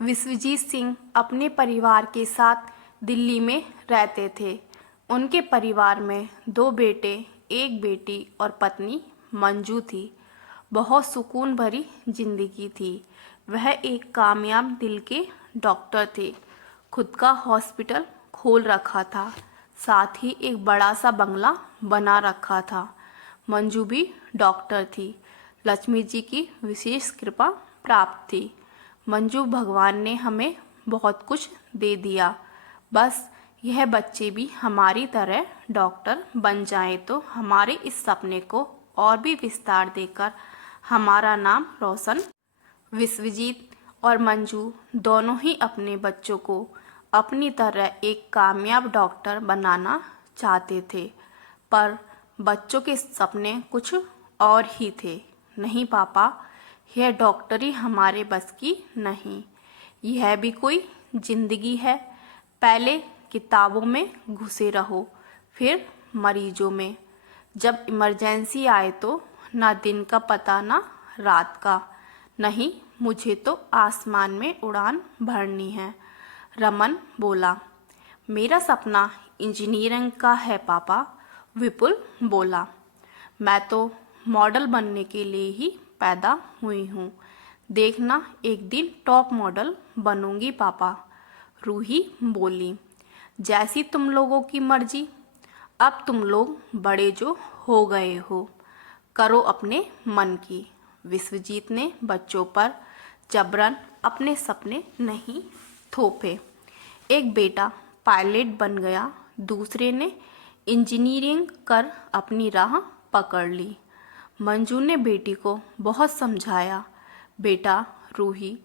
विश्वजीत सिंह अपने परिवार के साथ दिल्ली में रहते थे। उनके परिवार में 2 बेटे, 1 बेटी और पत्नी मंजू थी। बहुत सुकून भरी जिंदगी थी। वह एक कामयाब दिल के डॉक्टर थे। खुद का हॉस्पिटल खोल रखा था, साथ ही एक बड़ा सा बंगला बना रखा था। मंजू भी डॉक्टर थी। लक्ष्मी जी की विशेष कृपा प्राप्त थी। मंजू, भगवान ने हमें बहुत कुछ दे दिया, बस यह बच्चे भी हमारी तरह डॉक्टर बन जाएं तो हमारे इस सपने को और भी विस्तार देकर हमारा नाम रोशन। विश्वजीत और मंजू दोनों ही अपने बच्चों को अपनी तरह एक कामयाब डॉक्टर बनाना चाहते थे, पर बच्चों के सपने कुछ और ही थे। नहीं पापा, यह डॉक्टरी हमारे बस की नहीं। यह भी कोई जिंदगी है। पहले किताबों में घुसे रहो, फिर मरीजों में। जब इमरजेंसी आए तो ना दिन का पता ना रात का। नहीं, मुझे तो आसमान में उड़ान भरनी है। रमन बोला। मेरा सपना इंजीनियरिंग का है पापा, विपुल बोला। मैं तो मॉडल बनने के लिए ही पैदा हुई हूँ। देखना, एक दिन टॉप मॉडल बनूंगी पापा, रूही बोली। जैसी तुम लोगों की मर्जी। अब तुम लोग बड़े जो हो गए हो, करो अपने मन की। विश्वजीत ने बच्चों पर जबरन अपने सपने नहीं थोपे। एक बेटा पायलट बन गया, दूसरे ने इंजीनियरिंग कर अपनी राह पकड़ ली। मंजू ने बेटी को बहुत समझाया, बेटा रूही,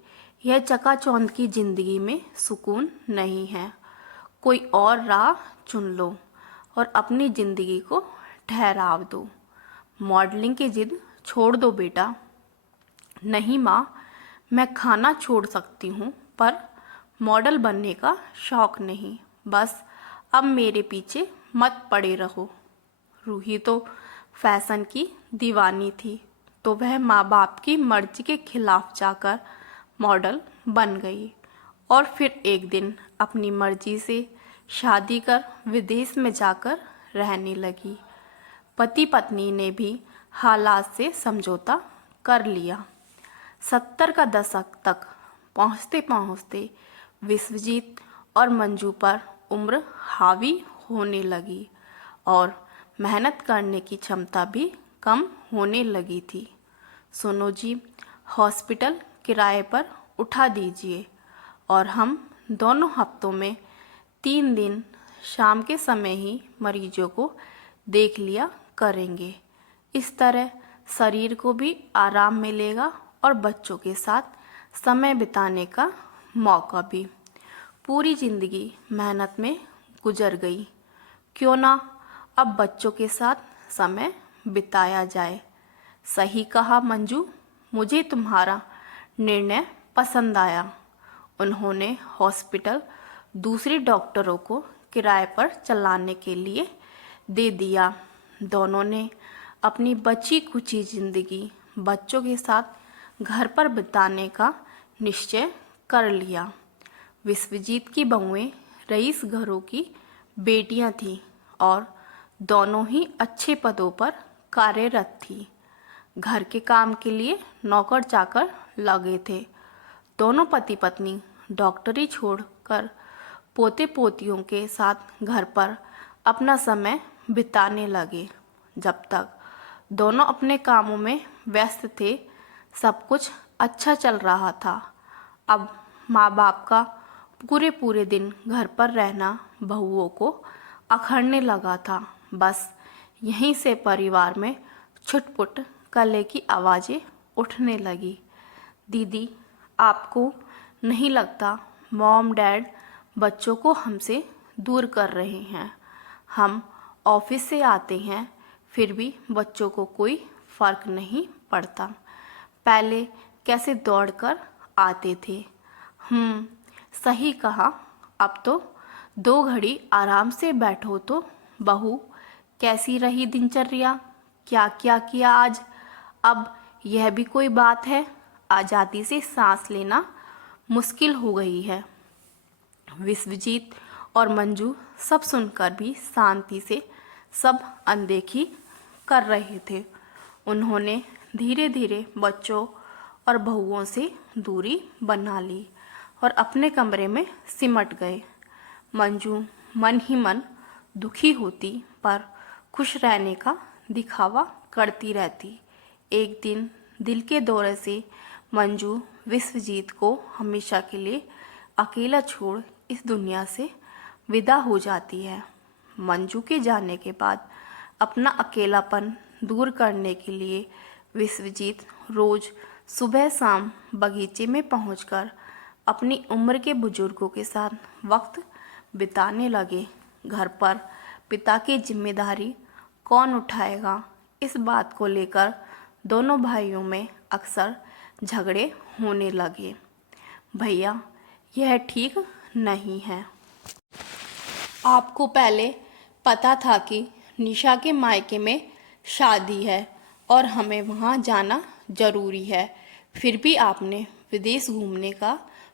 यह चकाचौंध की जिंदगी में सुकून नहीं है। कोई और राह चुन लो और अपनी जिंदगी को ठहराव दो। मॉडलिंग की जिद छोड़ दो बेटा। नहीं माँ, मैं खाना छोड़ सकती हूँ, पर मॉडल बनने का शौक नहीं। बस अब मेरे पीछे मत पड़े रहो। रूही तो फैशन की दीवानी थी, तो वह माँ बाप की मर्जी के खिलाफ जाकर मॉडल बन गई और फिर एक दिन अपनी मर्जी से शादी कर विदेश में जाकर रहने लगी। पति पत्नी ने भी हालात से समझौता कर लिया। 70 का दशक तक पहुँचते पहुँचते विश्वजीत और मंजू पर उम्र हावी होने लगी और मेहनत करने की क्षमता भी कम होने लगी थी। सुनो जी, हॉस्पिटल किराए पर उठा दीजिए और हम दोनों हफ्तों में 3 दिन शाम के समय ही मरीजों को देख लिया करेंगे। इस तरह शरीर को भी आराम मिलेगा और बच्चों के साथ समय बिताने का मौका भी। पूरी जिंदगी मेहनत में गुजर गई, क्यों ना अब बच्चों के साथ समय बिताया जाए। सही कहा मंजू, मुझे तुम्हारा निर्णय पसंद आया। उन्होंने हॉस्पिटल दूसरे डॉक्टरों को किराए पर चलाने के लिए दे दिया। दोनों ने अपनी बची कुची जिंदगी बच्चों के साथ घर पर बिताने का निश्चय कर लिया। विश्वजीत की बहुएं रईस घरों की बेटियां थीं और दोनों ही अच्छे पदों पर कार्यरत थी। घर के काम के लिए नौकर चाकर लगे थे। दोनों पति पत्नी डॉक्टरी छोड़कर पोते पोतियों के साथ घर पर अपना समय बिताने लगे। जब तक दोनों अपने कामों में व्यस्त थे, सब कुछ अच्छा चल रहा था। अब माँ बाप का पूरे पूरे दिन घर पर रहना बहुओं को अखरने लगा था। बस यहीं से परिवार में छुटपुट कले की आवाज़ें उठने लगी। दीदी, आपको नहीं लगता मॉम डैड बच्चों को हमसे दूर कर रहे हैं? हम ऑफिस से आते हैं, फिर भी बच्चों को कोई फ़र्क नहीं पड़ता। पहले कैसे दौड़कर आते थे। सही कहा। अब तो 2 घड़ी आराम से बैठो तो बहू, कैसी रही दिनचर्या, क्या क्या किया आज? अब यह भी कोई बात है? आज़ादी से सांस लेना मुश्किल हो गई है। विश्वजीत और मंजू सब सुनकर भी शांति से सब अनदेखी कर रहे थे। उन्होंने धीरे धीरे बच्चों और बहुओं से दूरी बना ली और अपने कमरे में सिमट गए। मंजू मन ही मन दुखी होती पर खुश रहने का दिखावा करती रहती। एक दिन दिल के दौरे से मंजू विश्वजीत को हमेशा के लिए अकेला छोड़ इस दुनिया से विदा हो जाती है। मंजू के जाने के बाद अपना अकेलापन दूर करने के लिए विश्वजीत रोज सुबह शाम बगीचे में पहुंचकर अपनी उम्र के बुजुर्गों के साथ वक्त बिताने लगे। घर पर पिता की जिम्मेदारी कौन उठाएगा, इस बात को लेकर दोनों भाइयों में अक्सर झगड़े होने लगे। भैया, यह ठीक नहीं है। आपको पहले पता था कि निशा के मायके में शादी है और हमें वहाँ जाना ज़रूरी है, फिर भी आपने विदेश घूमने का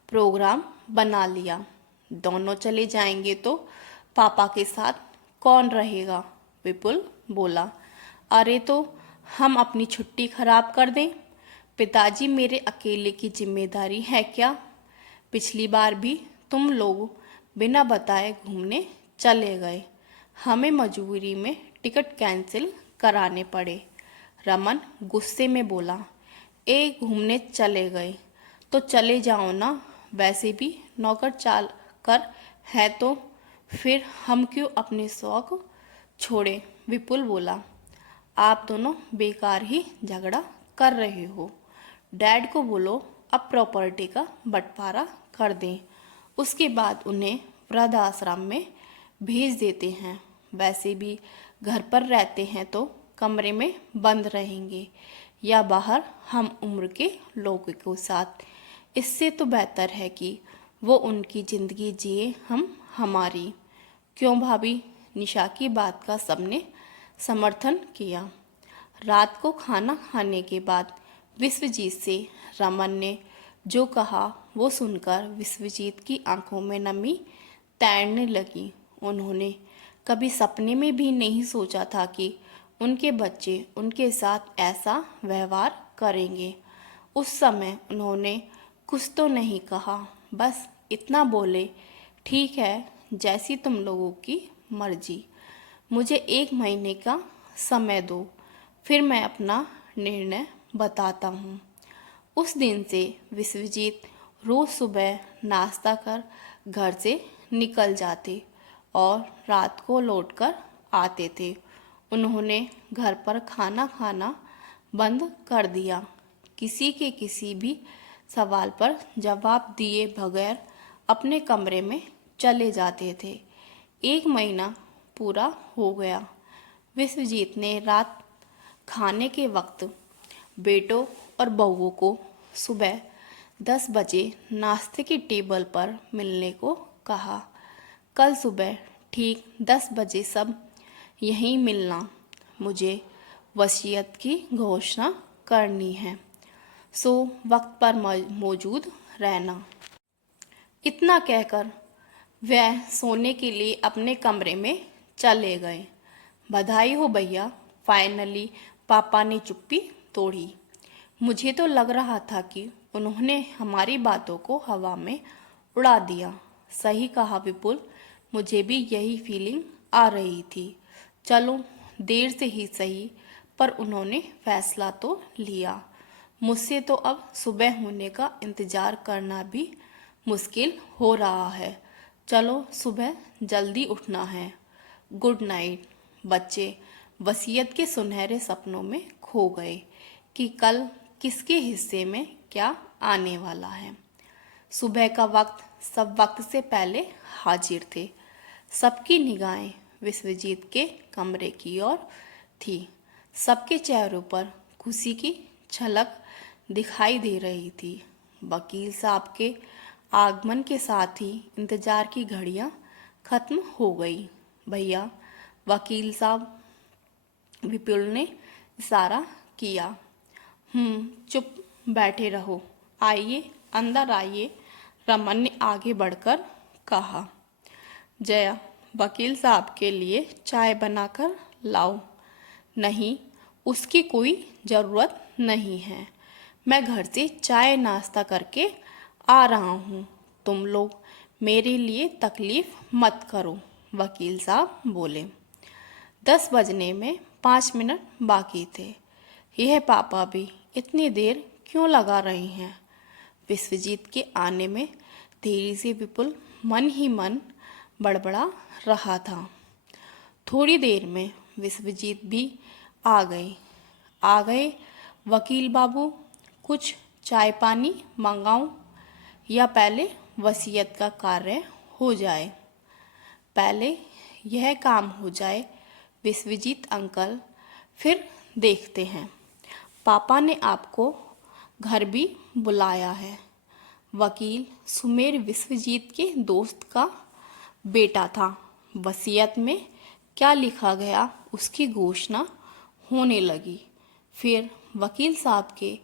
प्रोग्राम बना लिया। दोनों चले जाएंगे तो पापा के साथ कौन रहेगा? विपुल बोला। अरे तो हम अपनी छुट्टी खराब कर दें? पिताजी, मेरे अकेले की जिम्मेदारी है क्या? पिछली बार भी तुम लोग बिना बताए घूमने चले गए, हमें मजबूरी में टिकट कैंसिल कराने पड़े। रमन गुस्से में बोला। घूमने चले गए तो चले जाओ ना, वैसे भी नौकर चाल कर है तो फिर हम क्यों अपने शौक छोड़े? विपुल बोला। आप दोनों बेकार ही झगड़ा कर रहे हो। डैड को बोलो अब प्रॉपर्टी का बंटवारा कर दें, उसके बाद उन्हें वृद्धाश्रम में भेज देते हैं। वैसे भी घर पर रहते हैं तो कमरे में बंद रहेंगे या बाहर हम उम्र के लोगों के साथ। इससे तो बेहतर है कि वो उनकी ज़िंदगी जिए, हम हमारी। क्यों भाभी? निशा की बात का सबने समर्थन किया। रात को खाना खाने के बाद विश्वजीत से रमन ने जो कहा वो सुनकर विश्वजीत की आंखों में नमी तैरने लगी। उन्होंने कभी सपने में भी नहीं सोचा था कि उनके बच्चे उनके साथ ऐसा व्यवहार करेंगे। उस समय उन्होंने कुछ तो नहीं कहा, बस इतना बोले, ठीक है, जैसी तुम लोगों की मर्जी। मुझे 1 महीने का समय दो, फिर मैं अपना निर्णय बताता हूँ। उस दिन से विश्वजीत रोज़ सुबह नाश्ता कर घर से निकल जाते और रात को लौटकर आते थे। उन्होंने घर पर खाना खाना बंद कर दिया। किसी के किसी भी सवाल पर जवाब दिए बगैर अपने कमरे में चले जाते थे। 1 महीना पूरा हो गया। विश्वजीत ने रात खाने के वक्त बेटों और बहुओं को सुबह 10 बजे नाश्ते की टेबल पर मिलने को कहा। कल सुबह ठीक 10 बजे सब यहीं मिलना, मुझे वसीयत की घोषणा करनी है, सो वक्त पर मौजूद रहना। इतना कहकर वह सोने के लिए अपने कमरे में चले गए। बधाई हो भैया, फाइनली पापा ने चुप्पी तोड़ी। मुझे तो लग रहा था कि उन्होंने हमारी बातों को हवा में उड़ा दिया। सही कहा विपुल, मुझे भी यही फीलिंग आ रही थी। चलो देर से ही सही, पर उन्होंने फैसला तो लिया। मुझसे तो अब सुबह होने का इंतज़ार करना भी मुश्किल हो रहा है। चलो सुबह जल्दी उठना है। Good night. बच्चे वसीयत के सुनहरे सपनों में खो गए कि कल किसके हिस्से में क्या आने वाला है। सुबह का वक्त सब वक्त से पहले हाजिर थे। सबकी निगाहें विश्वजीत के कमरे की ओर थी। सबके चेहरों पर खुशी की झलक दिखाई दे रही थी। वकील साहब के आगमन के साथ ही इंतजार की घड़ियां खत्म हो गई। भैया, वकील साहब, विपुल ने इशारा किया। चुप बैठे रहो, आइए अंदर आइए। रमन ने आगे बढ़कर कहा। जया, वकील साहब के लिए चाय बनाकर लाओ। नहीं, उसकी कोई ज़रूरत नहीं है। मैं घर से चाय नाश्ता करके आ रहा हूँ। तुम लोग मेरे लिए तकलीफ़ मत करो, वकील साहब बोले। 10 बजने में 5 मिनट बाकी थे। यह पापा भी इतनी देर क्यों लगा रहे हैं? विश्वजीत के आने में देरी से विपुल मन ही मन बड़बड़ा रहा था। थोड़ी देर में विश्वजीत भी आ गए। वकील बाबू, कुछ चाय पानी मंगाऊं या पहले वसीयत का कार्य हो जाए? पहले यह काम हो जाए विश्वजीत अंकल, फिर देखते हैं। पापा ने आपको घर भी बुलाया है। वकील सुमेर विश्वजीत के दोस्त का बेटा था। वसीयत में क्या लिखा गया उसकी घोषणा होने लगी। फिर वकील साहब के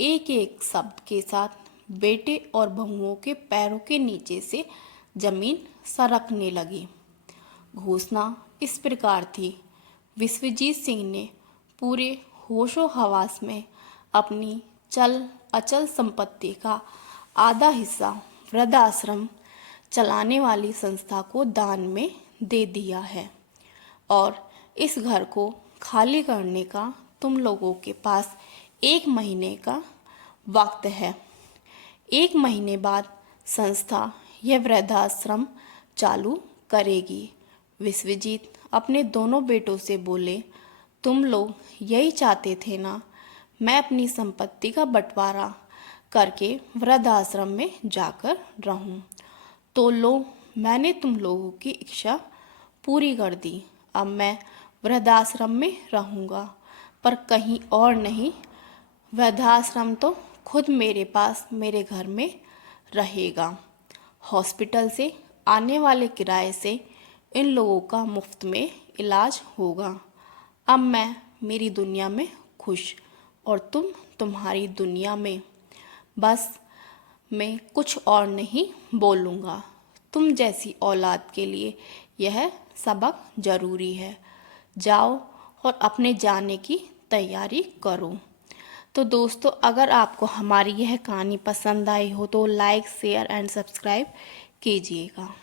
एक एक शब्द के साथ बेटे और बहुओं के पैरों के नीचे से जमीन सरकने लगी। घोषणा इस प्रकार थी। विश्वजीत सिंह ने पूरे होशो हवास में अपनी चल अचल संपत्ति का आधा हिस्सा वृद्धाश्रम चलाने वाली संस्था को दान में दे दिया है और इस घर को खाली करने का तुम लोगों के पास 1 महीने का वक्त है। 1 महीने बाद संस्था यह वृद्धाश्रम चालू करेगी। विश्वजीत अपने दोनों बेटों से बोले, तुम लोग यही चाहते थे ना, मैं अपनी संपत्ति का बंटवारा करके वृद्धाश्रम में जाकर रहूं। तो लो, मैंने तुम लोगों की इच्छा पूरी कर दी। अब मैं वृद्धाश्रम में रहूंगा, पर कहीं और नहीं। वृद्धाश्रम तो खुद मेरे पास मेरे घर में रहेगा। हॉस्पिटल से आने वाले किराए से इन लोगों का मुफ्त में इलाज होगा। अब मैं मेरी दुनिया में खुश और तुम तुम्हारी दुनिया में। बस मैं कुछ और नहीं बोलूँगा। तुम जैसी औलाद के लिए यह सबक ज़रूरी है। जाओ और अपने जाने की तैयारी करो। तो दोस्तों, अगर आपको हमारी यह कहानी पसंद आई हो तो लाइक, शेयर एंड सब्सक्राइब कीजिएगा।